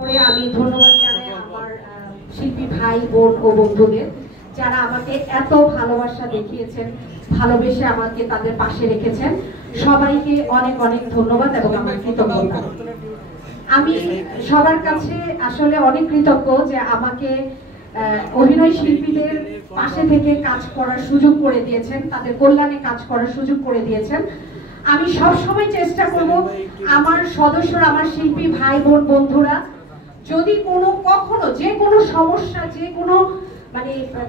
আমি ধন্যবাদ জানাই আমার শিল্পী ভাই বোন ও বন্ধুদের যারা আমাকে এত ভালোবাসা দেখিয়েছেন, ভালোবেসে আমাকে তাদের পাশে রেখেছেন। সবাইকে অনেক অনেক ধন্যবাদ এবং আমার কৃতজ্ঞতা। আমি সবার কাছে আসলে অনেক কৃতজ্ঞ যে আমাকে অভিনয় শিল্পীদের পাশে থেকে কাজ করার সুযোগ করে দিয়েছেন, তাদের কল্যাণে কাজ করার সুযোগ করে দিয়েছেন। আমি সব সময় চেষ্টা করব আমার সদস্যরা, আমার শিল্পী ভাই বোন বন্ধুরা যদি কখনো যে কোনো সমস্যা, যে কোনো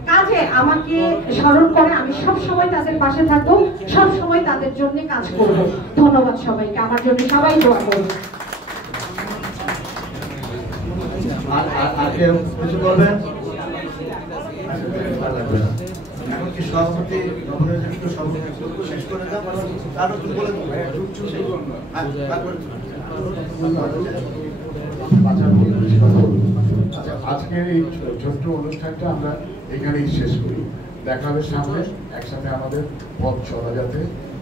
কাজে আমাকে স্মরণ করে, আমি সব সময় তাদের পাশে থাকবো, সব সময় তাদের জন্য কাজ করব। ধন্যবাদ সবাইকে, আমার জন্য সবাই দোয়া করবে। সভাপতি শেষ করে দাও, তারও তুমি বলে আচ্ছা, আজকের এই ছোট্ট অনুষ্ঠানটা আমরা এখানেই শেষ করি। দেখা হবে সামনে, একসাথে আমাদের পথ চলা যাতে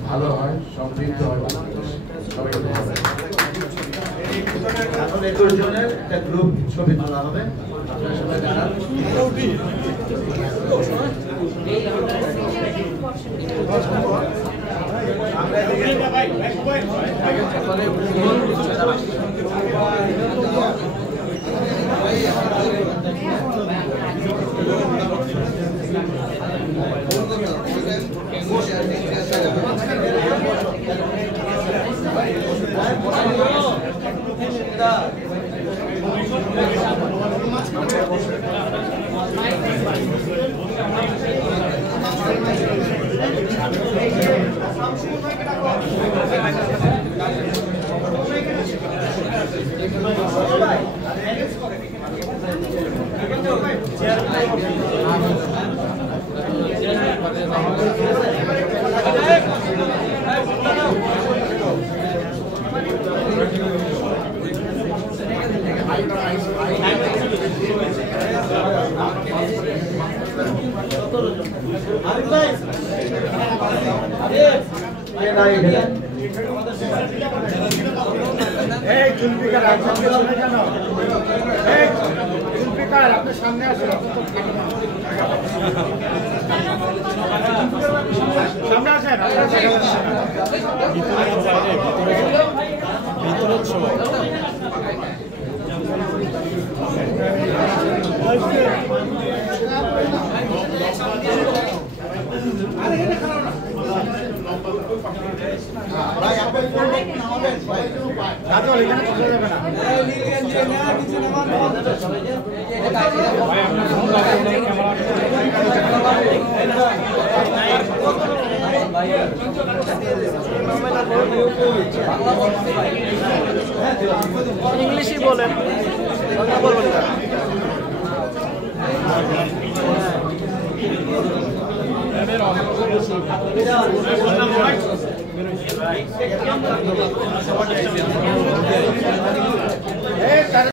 ভালো হয়, সমৃদ্ধ হয় বাংলাদেশ। সবাইকে এখন 21 জনের একটা গ্রুপ ছবি তোলা হবে, আপনারা সবাই দাঁড়ান। আপনার সামনে আসেন, সামনে আসেন। ইংলিশই বলেন, বাংলা বলবেন না।